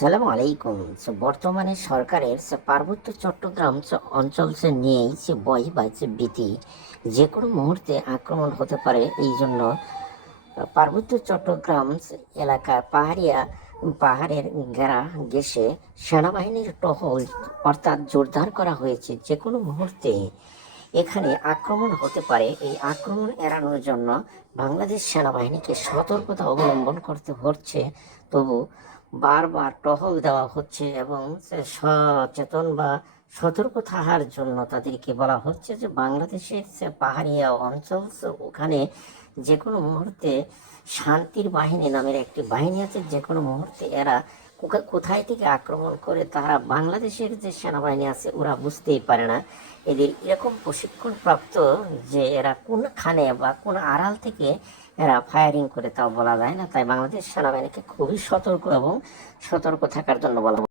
সালাম আলাইকুম। বর্তমানে সরকারের পার্বত্য চট্টগ্রাম অঞ্চল নিয়েই ভয় বা ভীতি যে কোনো মুহূর্তে আক্রমণ হতে পারে। এই জন্য পার্বত্য চট্টগ্রাম এলাকা পাহাড়ের ঘেরা ঘেঁষে সেনাবাহিনীর টহল অর্থাৎ জোরদার করা হয়েছে। যে কোনো মুহূর্তে এখানে আক্রমণ হতে পারে। এই আক্রমণ এড়ানোর জন্য বাংলাদেশ সেনাবাহিনীকে সতর্কতা অবলম্বন করতে হচ্ছে। তবু বারবার টহল দেওয়া হচ্ছে এবং সচেতন বা সতর্ক থাকার জন্য তাদেরকে বলা হচ্ছে যে বাংলাদেশের পাহাড়িয়া অঞ্চল, ওখানে যে কোনো মুহূর্তে শান্তির বাহিনী নামের একটি বাহিনী আছে। যে কোনো মুহূর্তে এরা কোথায় থেকে আক্রমণ করে তারা বাংলাদেশের যে সেনাবাহিনী আছে ওরা বুঝতেই পারে না। এদের এরকম প্রশিক্ষণ প্রাপ্ত যে এরা কোনখানে বা কোন আড়াল থেকে এরা ফায়ারিং করে তাও বলা যায় না। তাই বাংলাদেশ সেনাবাহিনীকে খুবই সতর্ক থাকার জন্য বলা